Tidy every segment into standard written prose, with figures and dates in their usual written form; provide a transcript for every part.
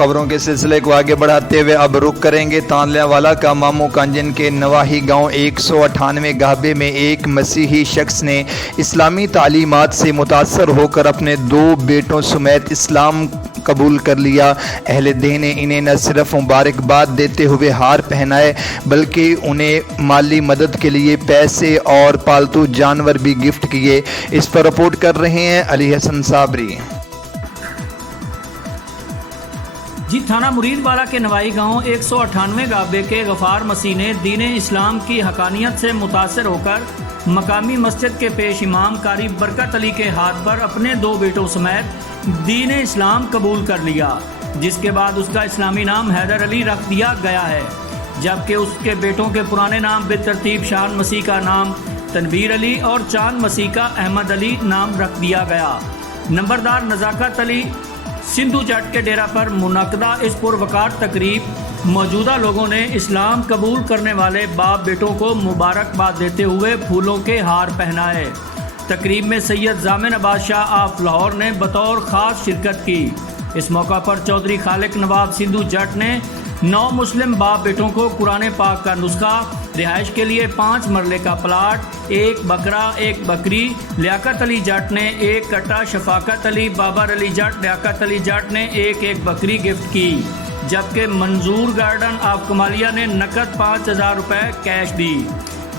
خبروں کے سلسلے کو آگے بڑھاتے ہوئے اب رخ کریں گے تانلیہ والا کا مامو کانجن کے نواحی گاؤں 198 گابے میں ایک مسیحی شخص نے اسلامی تعلیمات سے متاثر ہو کر اپنے 2 بیٹوں سمیت اسلام قبول کر لیا۔ اہل دین نے انہیں نہ صرف مبارکباد دیتے ہوئے ہار پہنائے بلکہ انہیں مالی مدد کے لیے پیسے اور پالتو جانور بھی گفٹ کیے۔ اس پر رپورٹ کر رہے ہیں علی حسن صابری۔ تھانہ مرید والا کے نوائی گاؤں 198 گابے کے غفار مسیح نے دین اسلام کی حقانیت سے متاثر ہو کر مقامی مسجد کے پیش امام قاری برکت علی کے ہاتھ پر اپنے 2 بیٹوں سمیت دین اسلام قبول کر لیا، جس کے بعد اس کا اسلامی نام حیدر علی رکھ دیا گیا ہے، جبکہ اس کے بیٹوں کے پرانے نام بالترتیب شان مسیح کا نام تنویر علی اور چاند مسیح کا احمد علی نام رکھ دیا گیا۔ نمبردار نزاکت علی سندھو جٹ کے ڈیرہ پر منعقدہ اس پروقار تقریب موجودہ لوگوں نے اسلام قبول کرنے والے باپ بیٹوں کو مبارکباد دیتے ہوئے پھولوں کے ہار پہنائے۔ تقریب میں سید ضامن عباس شاہ آف لاہور نے بطور خاص شرکت کی۔ اس موقع پر چودھری خالق نواب سندھو جٹ نے 9 مسلم باپ بیٹوں کو قرآن پاک کا نسخہ، رہائش کے لیے 5 مرلے کا پلاٹ، 1 بکرا 1 بکری، لیاقت علی جٹ نے 1 کٹا، شفاقت علی، بابر علی جٹ، لیاقت علی جٹ نے 1 بکری گفٹ کی، جبکہ منظور گارڈن آف کمالیہ نے نقد 5000 روپے کیش دی۔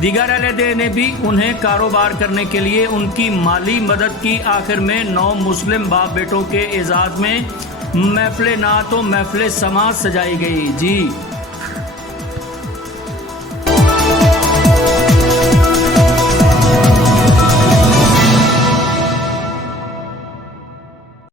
دیگر اہل دین نے بھی انہیں کاروبار کرنے کے لیے ان کی مالی مدد کی۔ آخر میں 9 مسلم باپ بیٹوں کے اعزاز میں محفل نعت و محفل سماعت سجائی گئی۔